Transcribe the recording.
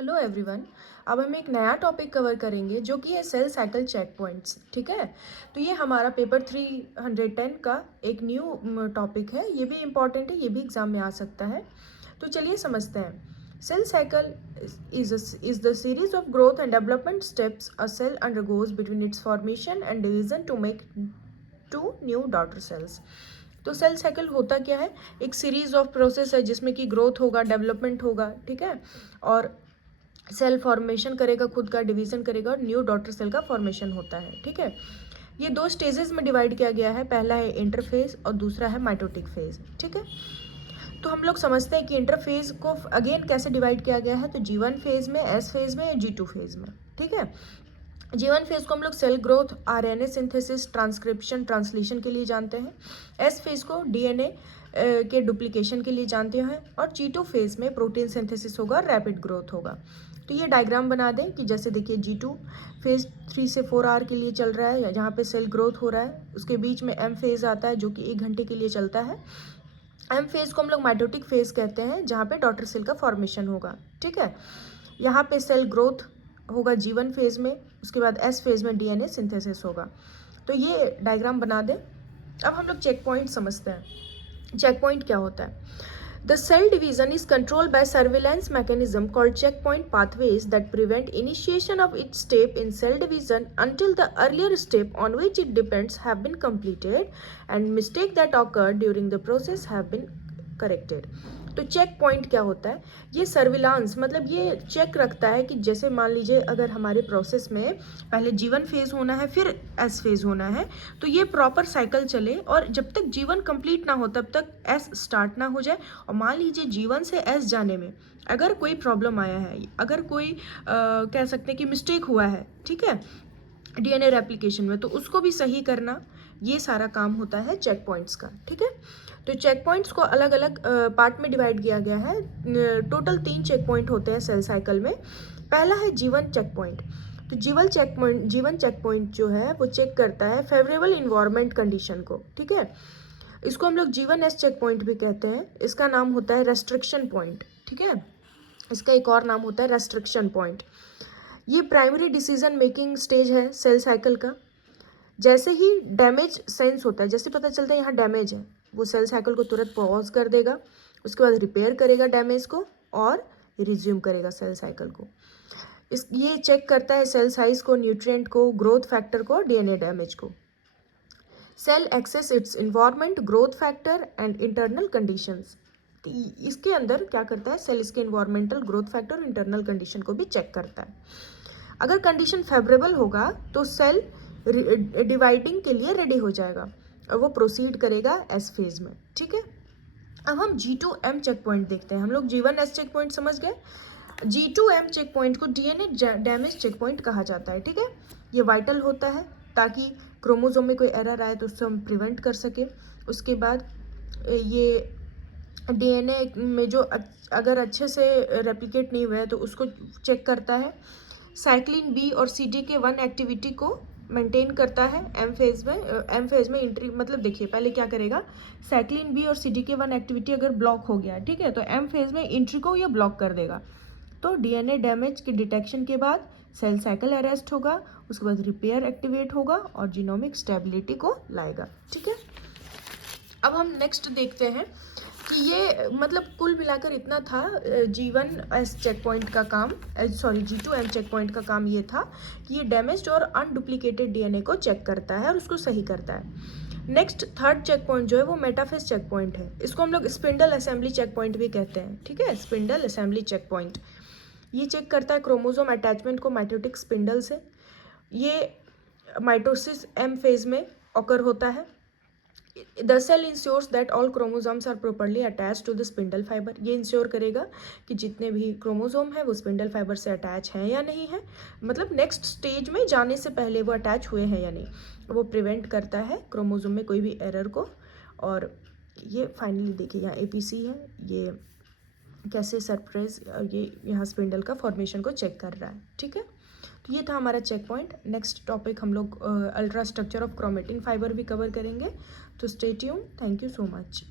Hello everyone. अब हम एक नया टॉपिक कवर करेंगे जो कि है सेल साइकिल चेक पॉइंट्स। ठीक है, तो ये हमारा पेपर 310 का एक न्यू टॉपिक है। ये भी इम्पॉर्टेंट है, ये भी एग्जाम में आ सकता है। तो चलिए समझते हैं। Cell cycle is the series of growth and development steps a cell undergoes between its formation and division to make two new daughter cells. तो सेल साइकिल होता क्या है? एक सीरीज ऑफ प्रोसेस है जिसमें कि ग्रोथ होगा, डेवलपमेंट होगा, ठीक है, और सेल फॉर्मेशन करेगा, खुद का डिवीजन करेगा और न्यू डॉटर सेल का फॉर्मेशन होता है। ठीक है, ये दो स्टेजेस में डिवाइड किया गया है। पहला है इंटरफेज और दूसरा है माइटोटिक फेज। ठीक है, तो हम लोग समझते हैं कि इंटरफेज को अगेन कैसे डिवाइड किया गया है। तो G1 फेज में, S फेज में या G2 फेज में। ठीक है, G1 फेज को हम लोग cell growth, RNA synthesis, transcription, translation के लिए जानते हैं। S फेज को DNA के डुप्लीकेशन के लिए जानते हैं। और G2 फेज में प्रोटीन सिंथेसिस होगा, रैपिड ग्रोथ होगा। तो ये डायग्राम बना दें कि जैसे देखिए G2 फेज 3 से 4 आवर के लिए चल रहा है, जहाँ पे सेल ग्रोथ हो रहा है। उसके बीच में M फेज आता है जो कि 1 घंटे के लिए चलता है। M फेज को हम लोग माइटोटिक फेज कहते हैं, जहाँ पे डॉटर सेल का फॉर्मेशन होगा। ठीक है, यहाँ पे सेल ग्रोथ होगा G1 फेज में, उसके बाद S फेज में DNA सिंथेसिस होगा। तो ये डायग्राम बना दें। अब हम लोग चेक पॉइंट समझते हैं। चेक पॉइंट क्या होता है? The cell division is controlled by surveillance mechanism called checkpoint pathways that prevent initiation of each step in cell division until the earlier step on which it depends have been completed and mistakes that occur during the process have been corrected. तो check point क्या होता है? ये surveillance, मतलब ये check रखता है कि जैसे मान लीजिए अगर हमारे प्रोसेस में पहले G1 फेज होना है, फिर S फेज होना है, तो ये प्रॉपर साइकिल चले और जब तक G1 कंप्लीट ना हो तब तक S स्टार्ट ना हो जाए। और मान लीजिए G1 से S जाने में अगर कोई प्रॉब्लम आया है, अगर कोई कह सकते हैं कि मिस्टेक हुआ है, ठीक है, DNA रेप्लिकेशन में, तो उसको भी सही करना, ये सारा काम होता है चेक पॉइंट्स का। ठीक है, तो चेक पॉइंट्स को अलग अलग पार्ट में डिवाइड किया गया है। टोटल 3 चेक पॉइंट होते हैं सेल साइकिल में। पहला है G1 चेक पॉइंट। तो G1 चेक पॉइंट जो है वो चेक करता है फेवरेबल इन्वायरमेंट कंडीशन को। ठीक है, इसको हम लोग G1S चेक पॉइंट भी कहते हैं। इसका नाम होता है रेस्ट्रिक्शन पॉइंट। ठीक है, इसका एक और नाम होता है रेस्ट्रिक्शन पॉइंट। ये प्राइमरी डिसीजन मेकिंग स्टेज है सेल साइकिल का। जैसे ही डैमेज सेंस होता है, जैसे पता चलता है यहाँ डैमेज है, वो सेल साइकिल को तुरंत पॉज कर देगा, उसके बाद रिपेयर करेगा डैमेज को और रिज्यूम करेगा सेल साइकिल को। ये चेक करता है सेल साइज को, न्यूट्रिएंट को, ग्रोथ फैक्टर को, DNA डैमेज को। Cell assess its environment, growth factor and internal conditions. इसके अंदर क्या करता है सेल? इसके इन्वायरमेंटल, ग्रोथ फैक्टर और इंटरनल कंडीशन को भी चेक करता है। अगर कंडीशन फेवरेबल होगा तो सेल डिवाइडिंग के लिए रेडी हो जाएगा और वो प्रोसीड करेगा S फेज में। ठीक है, अब हम G2M चेक पॉइंट देखते हैं। हम लोग G1S चेक पॉइंट समझ गए। G2M चेक पॉइंट को DNA डैमेज चेक पॉइंट कहा जाता है। ठीक है, ये वाइटल होता है ताकि क्रोमोसोम में कोई एरर आए तो उससे हम प्रिवेंट कर सके। उसके बाद ये DNA में जो अगर अच्छे से रेप्लिकेट नहीं हुआ है तो उसको चेक करता है। साइक्लिन B और CDK1 एक्टिविटी को मेंटेन करता है M फेज में। M फेज में एंट्री, मतलब देखिए पहले क्या करेगा, साइक्लिन B और CDK1 एक्टिविटी अगर ब्लॉक हो गया, ठीक है, तो M फेज में एंट्री को ये ब्लॉक कर देगा। तो DNA डैमेज के डिटेक्शन के बाद सेल साइकिल अरेस्ट होगा, उसके बाद रिपेयर एक्टिवेट होगा और जीनोमिक स्टेबिलिटी को लाएगा। ठीक है, अब हम नेक्स्ट देखते हैं कि ये मतलब कुल मिलाकर इतना था G1S चेक पॉइंट का काम, G2M चेक पॉइंट का काम ये था कि ये डैमेज्ड और अनडुप्लीकेटेड DNA को चेक करता है और उसको सही करता है। नेक्स्ट थर्ड चेक पॉइंट जो है वो मेटाफेज चेक पॉइंट है। इसको हम लोग स्पिंडल असेंबली चेक पॉइंट भी कहते हैं। ठीक है, स्पिंडल असेंबली चेक पॉइंट ये चेक करता है क्रोमोसोम अटैचमेंट को माइटोटिक स्पिंडल से। ये माइटोसिस M फेज में ऑकर होता है। The cell ensures that all chromosomes are properly attached to the spindle fiber। ये इंश्योर करेगा कि जितने भी क्रोमोसोम है वो स्पिंडल फाइबर से अटैच हैं या नहीं है, मतलब नेक्स्ट स्टेज में जाने से पहले वो अटैच हुए हैं या नहीं। वो प्रिवेंट करता है क्रोमोसोम में कोई भी एरर को। और ये फाइनली देखिए यहाँ APC है, ये कैसे सरप्राइज ये यहाँ स्पिंडल का फॉर्मेशन को चेक कर रहा है। ठीक है, तो ये था हमारा चेक पॉइंट। नेक्स्ट टॉपिक हम लोग ultra structure of chromatin fibre भी कवर करेंगे। तो stay tune, thank you so much.